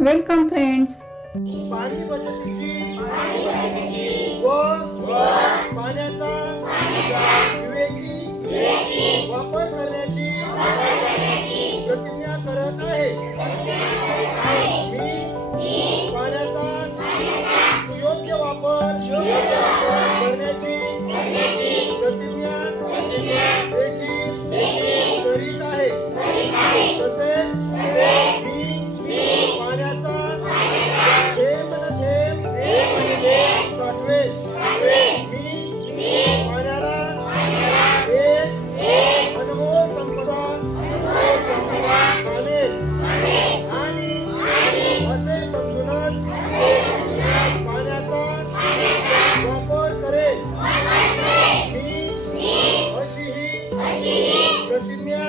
Welcome friends. पाणी बचतीची व पाण्याचा विवेकी वापर करण्याची प्रतिज्ञा करत आहे. मी पाण्याचा सुयोग्य वापर करण्याची प्रतिज्ञा देखील करीत आहे. तसेच मी पाण्याचा थेंब न थेंब साठवेल. मी पाण्याला एक अनमोल संपदा मानेल आणि असे समजूनच पाण्याचा वापर करेल. मी अशीही प्रतिज्ञा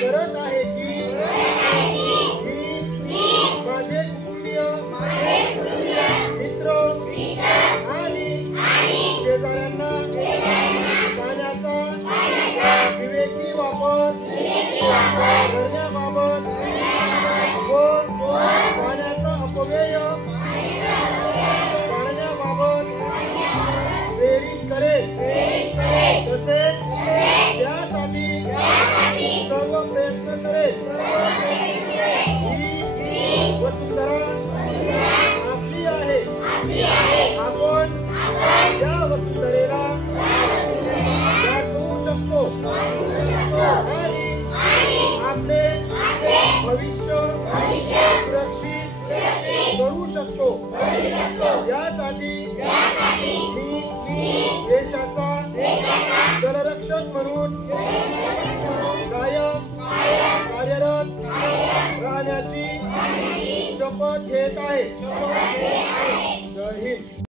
करत आहे की माझे कुटुंबीय, मित्र आणि शेजाऱ्यांना पाण्याचा विवेकी वापर करण्याबाबत व पाण्याचा अपव्यय टाळण्याबाबत प्रेरित करेल. तसेच त्यासाठी सर्व प्रयत्न करेल. वसुंधरा आपली आहे. आपण या वसुंधरेला वाचवू शकतो आणि आपले भविष्य सुरक्षित करू शकतो. यासाठी मी देशाचा जलरक्षक म्हणून कायम कार्यरत राहण्याची शपथ घेत आहे.